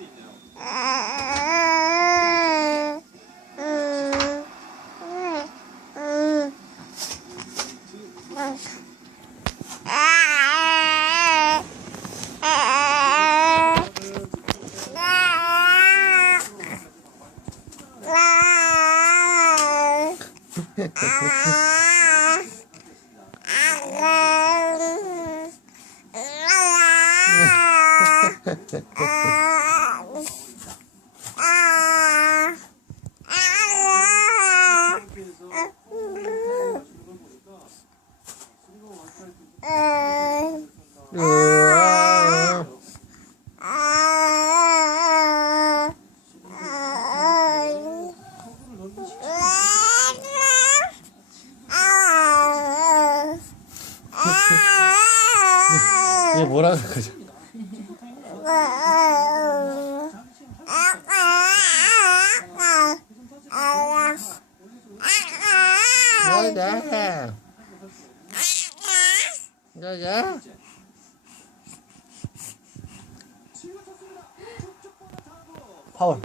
ah now. Ha ha ha. 얘 뭐라 그러지? 야야 야야 파울